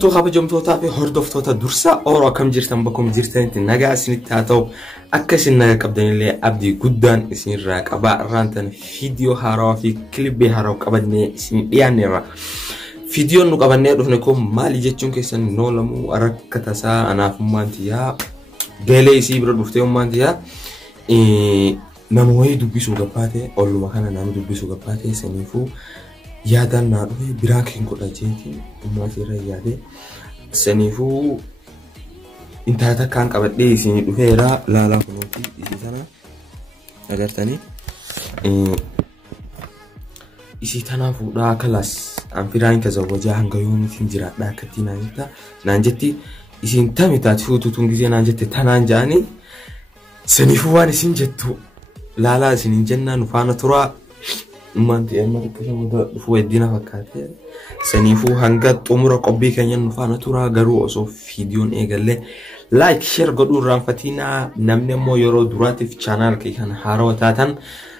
تو خاب جمتوتا في هردفتوتا درسا أورا كم جرتن بكم جرتن تنجا سنين تاتو أكسر نجا كبدين اللي أبدي جدا سنين راك أبا رانتن فيديو هارا في كليب هارا كبدني سنين يعني را فيديو نو كبدني رفنكم ما لجتشون كيسن نولمو أرك كتاسا أنا في مانتيا جالي سيبر بفتيهم مانتيا نموي دبيسو قبته أولو مكان نام دبيسو قبته سنيفو يادان نادوه براكين كودا جيتي ما فيرا ياده سنيفو انتهى كان قبل سني دوهرا لا لا كنوتي إسيتنا أجرتني إسيتنا فودا كلاس أم فيران كزوجة هنغيوم سنجرا دا كتينا نتا نانجتي إسينتا متات فوتو تونجي نانجتي تنانجاني سنيفو واني سنجتو لا لا سنجنا نفانا ترى مانتي أما تكلم فوق الدين فكاتي سنيفو هنقط أمور قبي كان ينفعنا ترى جرو أصو فيديون إيجالله لايك شير قدور رانفتينا نمني مو يرو دراتي في channel كي كان هارو تاتن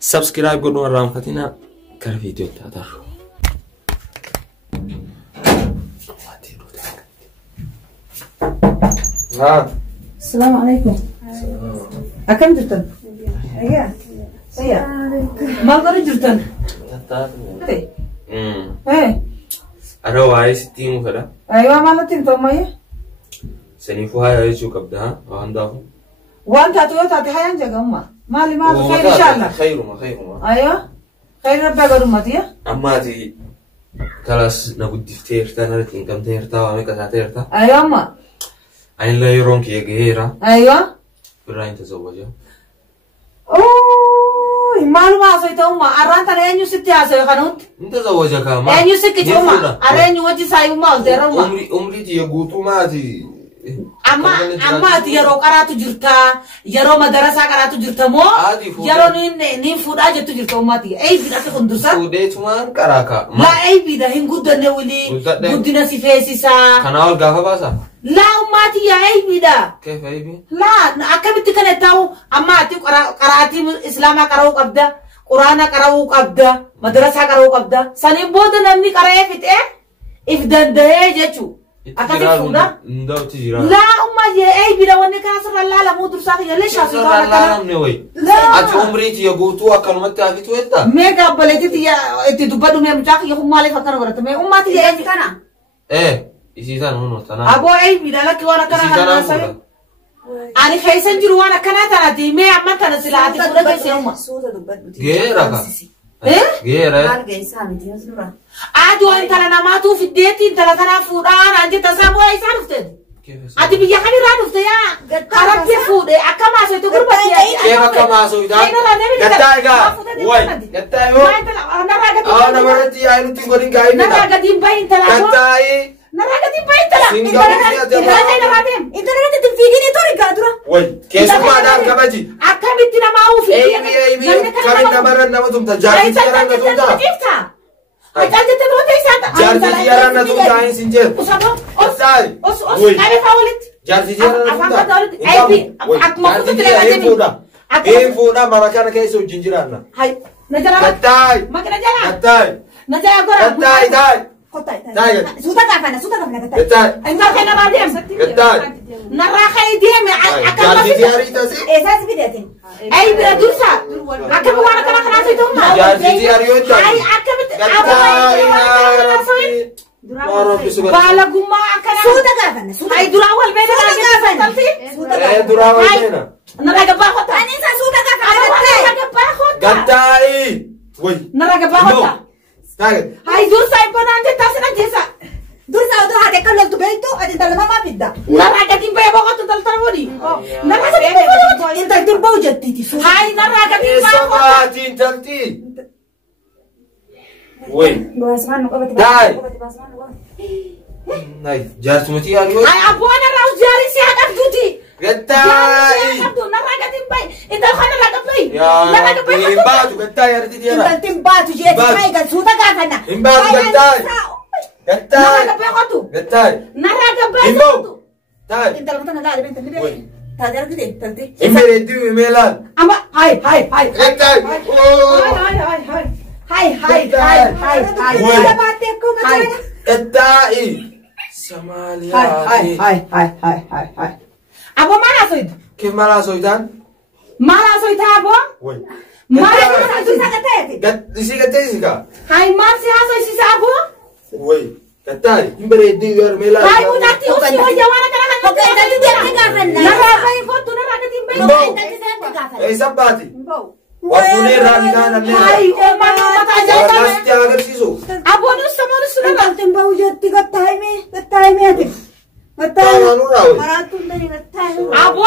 سبسكرايب قدور رانفتينا كر فيديو تاتر السلام عليكم. أكم جرتن؟ أيه ما قدر جرتن. إيه أنا عايز تيمو كذا أيوة ما نتين تومي سنيفو هاي يشوف كبدها وعنده وأنت تاتي هاي أنجا قوما مالي خير إن شاء الله خير ما أيوة خير ربي قدر ماتيا أما تي كلاس نقول دفتير تانا لكن كم تيرتا وامي كذا تيرتا أيوة ما أين لا يرون كي يجيرا أيوة براين تزوجه أوه مالو ما سويت أمة أرانت أنا أنيو ستي أسوي خنوت أنت زوجة كمان أنيو ستي أمة أرانيو وجي سايو ما أقدر أمة عمري تي يقوتو ما تي أما تي يرو كراتو جرتا يرو مدرسة كراتو جرتا مو يرو نين فودا جتو جرتا أمة تي أي بيدا تكندوسا فوديت مان كراكا لا أي بيدا هنقود نولي قدنا سيفيسيسا كناول غافا باسا لا أماتي يا أي بيدا كيف أي بي لا أكمل تكنت تاو أماتي قراتي إسلام قراو قبدا قرآن قراو قبدا مدرسة قراو قبدا سنين بود نمني قراي فيت إيه إفدان ده جتشو أكمل فودا لا أما يا أي بيدا وني كاسر الله لا مو درسا يا ليش أسوي لا نمني لا أتو عمري تي يقوتو أكل متى أكيد ويتا ميجا بلدي تي تدبدو ميم جاك يهم مالي فكر ورث مي أماتي يا أي كنا إيه إسيتان هونو تنا أبو أي بيدا لك وانا كنا هنسوي أنا خايسن جرو وانا كنا تنا دي مي أما كنا سلاتي فودا جيسي أمة غيرك إيه غيرك أدو أنت لنا ما تو في الديتي أنت لنا فودا أنت تسامو أي سالفتة أدي بيجي خلي رانو يا خراب في فودا أكما سويتو قربتي كيف أكما سويتو قتايقا وين قتايقا أنا مرتي يا إنتي قولين قايد نرى قديم باين تلا قتاي نرى قديم باين تلا إنت نرى تنفيجيني توري قادرة وين كيف ما دار كبجي أكمل تنا ما هو في أي بي كارين نمر نمتم تجاري تياران نتومتا أجل تنوتي جاري تياران نتومتا إن سنجر قتاي وين أنا فاولت جاري تياران نتومتا أي بي أكمل تنا إيه فودا مراكانا كيسو جنجرانا هاي نجلا قتاي ما كنا جلا قتاي نجلا قرا قتاي تاي سوتا كافنا قتاي أنت كنا بعدين قتاي نرى خيديم جاري تياري تاسي إيساس بدأتين أي بدرسة أكمل وانا كنا خلاص يتوما جاري تياري وجه أي أكمل بالا قما أكنا سوتا كافنا أي دراول بينا إيه دراول بينا نرى قباخوتا أنيسا سوتا كافنا نرى قباخوتا قتاي وين نرى قباخوتا تاي هاي درسة يبغى أنت تاسنا جيسا درسا ودو هذا كله تبيتو أنت لما ما بيدا نرى قديم بيا بقى تدلتني نرى قديم أنت تربو جدتي هاي نرى قديم سبعتين تلتين وين باسمان نقبت داي ناي جالس متي أريوس هاي أبو أنا راوس جاري سياد أبدوتي قتاي نرى قديم بيا أنت خلنا لقبي يا إمباتو قتاي أردي ديرا أنت تنباتو جيت كاي قال سوتا كافنا إمباتو قتاي قتاي نرى قبي خطو قتاي نرى قبي إمبو خطو تاي أنت لما تنادى بنت اللي تادر كده تلتي إمبري ديو إميلان أما هاي قتاي هاي قتاي هاي قتاي Somalia. Hai. Abo mana soid? Kif mala soitan? Mala soid abo? Woi. Mala Tu sa katete. Isi gatay ka. Hai marsi haso isi abo? Woi. Katay, imbere di wer mela. Hai unati usi hojawana kana kan. Okay, dati dia kagafan na. Narabai ko tu naraga timbe. Okay, dati dia kagafan. Eh sabati. Mbau. Wafune ragina na ne. Hai o manu mata jai Walas kana. tiya agar siso. Abo nu samanu sunaba. Mbau jati gatay me ati. Gatay. Anu rawi. Maratun dari gatay. Abo?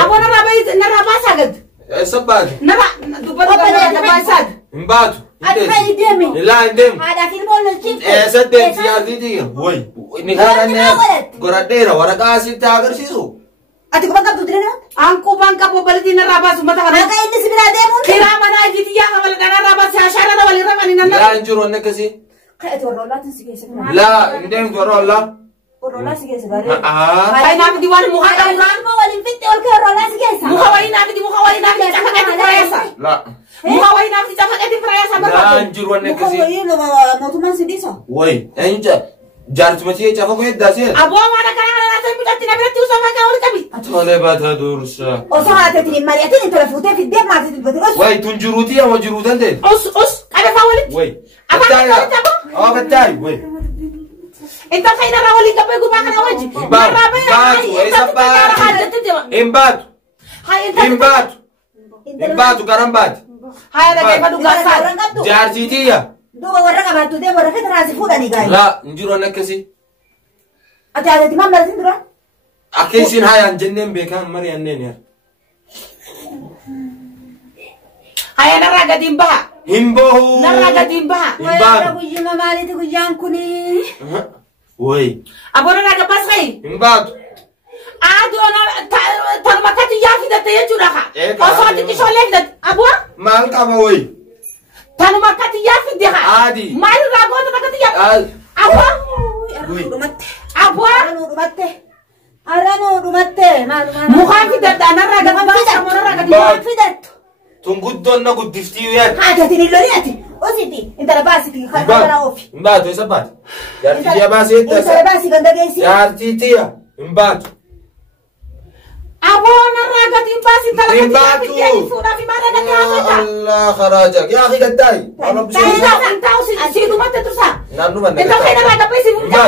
Abo naraba sagad. Eh sabati. Nara dubara naraba sagad. Mbatu. Ati kali dia me. Ila indem. Ada filmon lo chip. Sadde siyarti diga. Woi. Ni kana ne. Goradera waraga sita agar siso. Ati ko bangka tudre na? Angku bangka po baliti naraba sumata kana. Maka ini sibira demo. Kira mana jitiya wala naraba sa shara na wali ramani nan. La injuro ne kasi. Kaya ito rola tin sige sa. La indem goro la. Rola sige sa bare. Ay nabi diwani mukha ka Ay mo walin fitte ol ka rola sige sa. mukha wali nabi di mukha wali nabi chaka ka prayasa. La. Mukha wali nabi chaka ka prayasa La barba. injuro ne Ko kasi. yo lo mo tuman sidiso. Woi. Enja. Jartumati chafa ko edda se. Abo mana kana na sa mitati na birati usama ka wali kabi. Tole bata dursa. O sa ate tin mari ate tin telefute fi dia ma tin bati. Woi tunjuruti ya wajurutan de. Us kada fa wali. Woi. Apa Kataya. ka tabo? Oh katay. Woi. Enta kayna rawali ka pegu baka na waji. Imbatu. Hai Imbatu. Imbatu karambat. hai na kay paduga sa. Jarjitiya. Do warra ka batu de warra ka trasi fuda ni gai. La injuro ne kasi. Ate ate tin mamma tin dura. Akesin hayan jennen be kan mari annen ya. Hai na raga dimba. Himbo. Na raga dimba. Wala ku yima mali ti ku yankuni. Woi. Abo na raga pasai. Imbatu. Ado na tan makati yafi da te juraka. O so ti kisole da abo? Mal ka ba woi. Tan makati yafi de ha. Adi. Mal rago ta makati yafi. Al. Abo? Woi. Abo? Arano dumatte. Mukha fi da na raga pasai mo na raga dimba. Fidat. Tunguddon na guddifti yan. Ate tin loriati. Ositi intara basi ti khara ofi. Imbatu sabati. Jarjitiya basi edda se. Intara basi ganda gesi. Jarjitiya. Imbatu. Abo na raga dimba sin tala kati yafi Imbatu. de sura fi mana da ka Ya Allah kharajak. Ya akhi katay. Alam Dai bisu. da kan tau si du matte tu sa. Nanu man. Enta kayna raga pesi mu ka.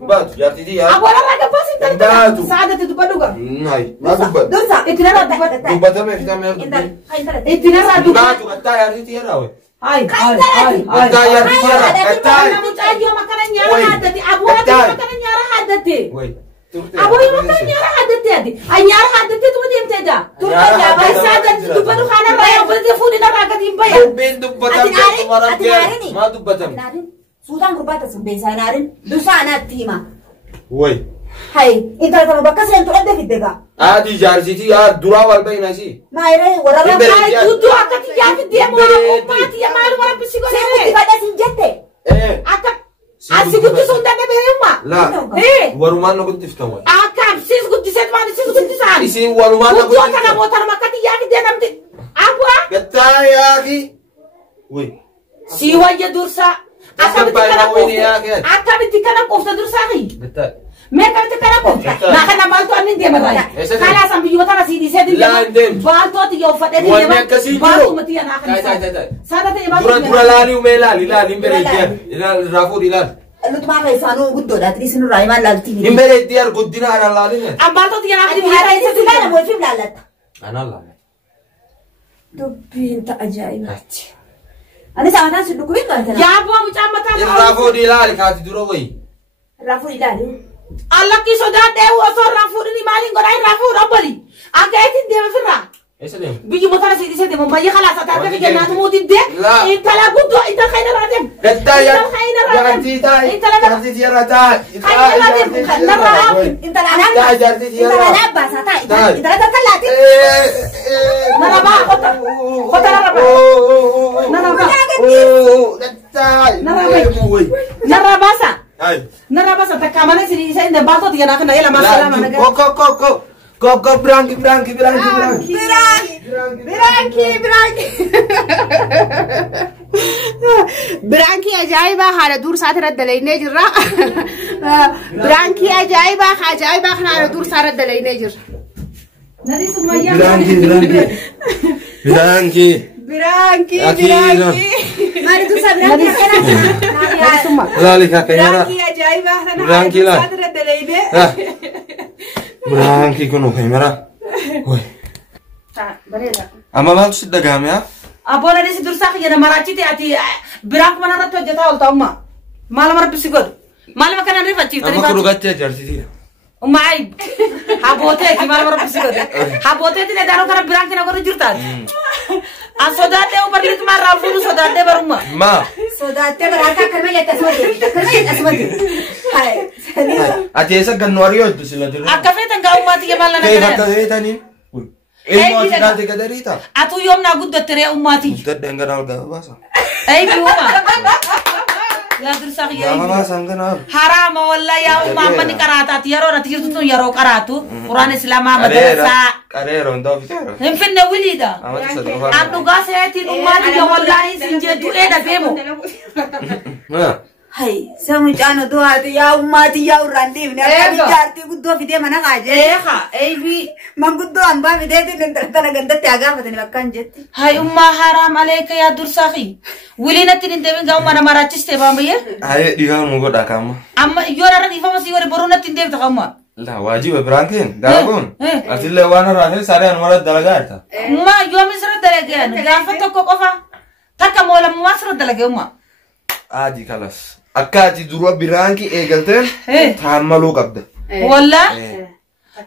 Imbatu. Jarjitiya. Abo na raga pesi tala. Imbatu. Saada te du paduga. Nay. Madubat. Dosa. Itina raga Dubata me kita me. Intara. Intara. Itina raga Imbatu katay jarjitiya rawe. Hai. Katay jarjitiya. Katay. Kamu aja makanan nyara Woi. hadati. Abu ada Katay. makanan nyara hadati. Woi. Turte. Abu yang makanan nyara hadati adi. Ay nyara hadati tu dia mteja. Nyara Turta hadati. ay sada tu baru kana raya berarti fudi na raga dimba ya. Bin dubata Ati me nari, tumaran ati ke. nari ni. Ma dubata. Narin. Sudan gurbata sembesa narin. Dosa anak tima. Woi. Hai. Intara tama bakka sen to adde fidega. Adi jarjitiya durawal bayna si. Maire warra Imbere. Ay tutu akati ya dia mo upati ya malu mara pisigo Sekuti ne. pada sinjete. Akak asigutu sunda ne berema. La. Eh. Waruman na guddifta wai. Akam sis gutti set man sis gutti san. Isi waruman na Tutu kana guddifta. motar makati ya dia namti. Abu Katay akhi. Woi. si wajja dursa. Tasgabbaay hawwini yaa kee. Akkamitti kana qofta dursa fi. Katay. Mee akkamitti kana qofta. Na kana maaltu annin deemarraa. Eessa deema? Kana san biyyoota na siidisee Laa hin deemtu. Baaltooti yoo uffadhee Wanni akkasii jiru. Baaltumatti yana Ta'i, ta'i, ta'i, ta'i. Saada ta'e Dura dura laali ume ilaali ilaali hin bereeddiyan. Ilaali raafuu ilaali. Lutuma keessanuu guddoodha. Atleast nurraa himaan laaltii. Hin bereeddiyan guddina ana laalin. Baaltooti yana Ati haadha isa filaala moo fi ilaallata? Ana laala. Dubbiin ta'a ajaa'iba. Anis amanaan si dhukkubin kan tana. Yaaboo mucaan mataa Raafuu ilaali kaati dura wayi. Raafuu ilaali. Allakki sodaadhee osoo raafuudhini maaliin godhaa hin raafuudha obboli. Akka eetiin deema firraa. Eessa deemu? Biyyi motora siidisee deemu baay'ee kalaasa taate fi kennaatu muutiin dee. Laa. Intala guddoo intala kan irraa deemu. Katay Intala kan irraa deemu. jaartii ta'i. Intala kan Jaartii tiyarra ta'i. kan irraa deemu. Kan narraa haafu. Intala Ta'i anaan. jaartii Intala tiyarra. anaan baasaa ta'i. Ta'i. Intala tattallaati. Narabaa kota. Kota narabaa. Narabaa. Katay. Narabaa. Woi. Narraa baasa. Ay. Narraa baasa takka mana siidisee inda baaltooti yana kana ela masalaa mana gara. Ko. Go Branky. Branky ajaiba hala dur saat raddalayne jirra. Branky ajaiba khana dur saat raddalayne jirra. Nadi Sumaya. Branky. Mari tu sabra. Nadi Summa. Lali kakayara. ajaiba Branky la. raddalayne. Branky kuno kamera. Woi. Amma maal si dagame ya? Abona desi dursa khiyana marachite ati Brank mana ratto jata ulta umma. Mala mar bisigod. Mala makana rifachi Amma kurugatti jarti. Umma aib. Habote ti mala mar bisigod. Habote ti ne daro kana Brank na goru jurtat. Asodate upar lit mar rafulu sodate barumma. Ma. Sodate baraka karma yata asmati. Hai. Ati esa ganwari yo sila dire. Akafetan ga ummati ya mala na. Kay bakadetani. Ilmo ati dati kadarita. Atu yom na gudda tere ummati. Tadanga na basa. Ay biuma. Ya dursa khiya. Ya basa ngana. Haram walla ya umma mani karata ti yaro rati tu yaro karatu. Quran Islam madrasa. Karero ndo fitero. Hinfinne wilida. Andu gaseti ummati ya wallahi sinje tu eda bemo. Hai, samu jano do ati ya ummati ya urandi ne akali jarti guddo fide mana kaje. Eha, bi Manguddo amba fide te nentara ganda tyaga patani bakkan jetti. Hai umma haram alayka ya dursahi. Wilina tinin dewen ga umma na marachiste bambaye. Aye diha mugo dakama. Amma yora ran ifama si yore boruna tin dev takama. La wajiba Brankin dagun. Atille wana rahe sare anwara dalagata. Umma yomi sura dalagan. Gafa tokko qofa. Takka mola muwasra dalage umma. Adi kalas. Akkati durwa Branki egalten taammalu qabda. Walla?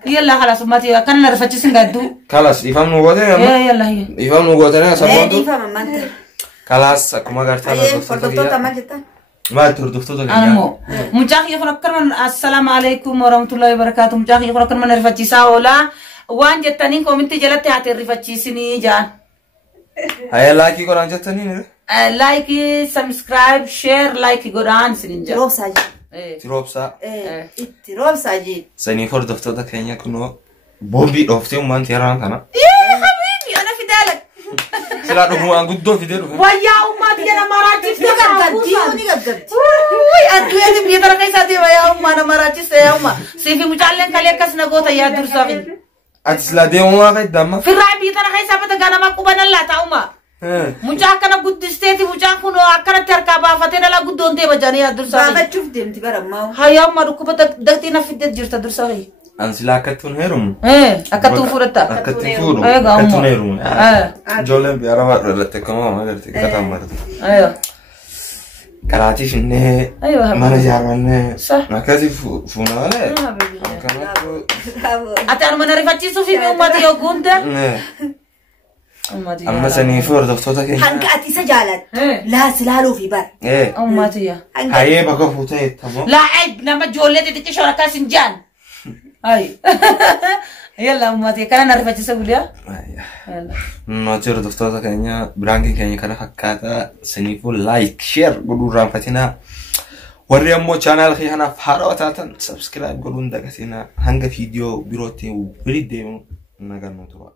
Yalla khalas ummati kan la rafachisin gaddu. Kalas ifam nu gote amma. Yalla hiya. Ifam nu gote na sabotu. Ifam manta. Kalas akuma garta la Foto tamajeta. Ma turdufto to Anmo. Mujaki yakhna karman assalamu alaykum wa rahmatullahi wa barakatuh. Mujaki yakhna karman rafachisa ola. Wan jettani komenti jalatti hate rafachisini jan. Aye laki koran jettani ne? Like, subscribe, share, like godan sininja. Rob saji. Tiropsa. Itti rob saji. Sani hordofto da Kenya kuno bombi dofte man tiran kana. Ya habibi ana fidalak. Sila dumu an guddo fideru. Waya umma diya marachis Ni gaggatti. Uy, atuya di biya tarakay sa di waya umma na marachis ya umma. Sifi mujallen kale kas na gota ya dursawi. At sila de umma kay damma. Firra biya tarakay sa patagana makuban Allah ta umma. Mucaa kana guddisteeti mucaan kun akkana tarkaa baafatee dhala guddoon deema jedhanii yaa dursaa. Baafachuuf deemti barammaa. Hayyaa amma dhukkuba daqtii na fiddeet jirta dursaa. An sila akkattuun heerumu. Akkattuu fudhatta. Akkatti fuudhu. Akkattuun heerumu. Ijoolleen biyya lafaa dhalatte kamaa magarti kataan marti. Karaatiif innee mana ijaarrannee akkasii fuuna malee. Ati anuma na rifachiisuuf hin uummati yoo guunte. Amma sanii fi hordoftoota keenya. Hanga ati isa jaalatte. Laas ilaaluufi bara. Ummatiya. Hayyee bakka fuutee ittamoo. Laa'ib nama ijoollee xixiqqishoo akkas hin jaan. Hayi. Yalla ummatiya kana na rifachisa guyyaa. Nuti hordoftoota keenya Brankin keenya kana fakkaataa saniifuu like share godhuu irraanfatinaa. Warri ammoo chaanaal kanaaf haarawaa taatan subscribe godhuun dagatinaa hanga viidiyoo birootti walitti deemu nagaan nu tura.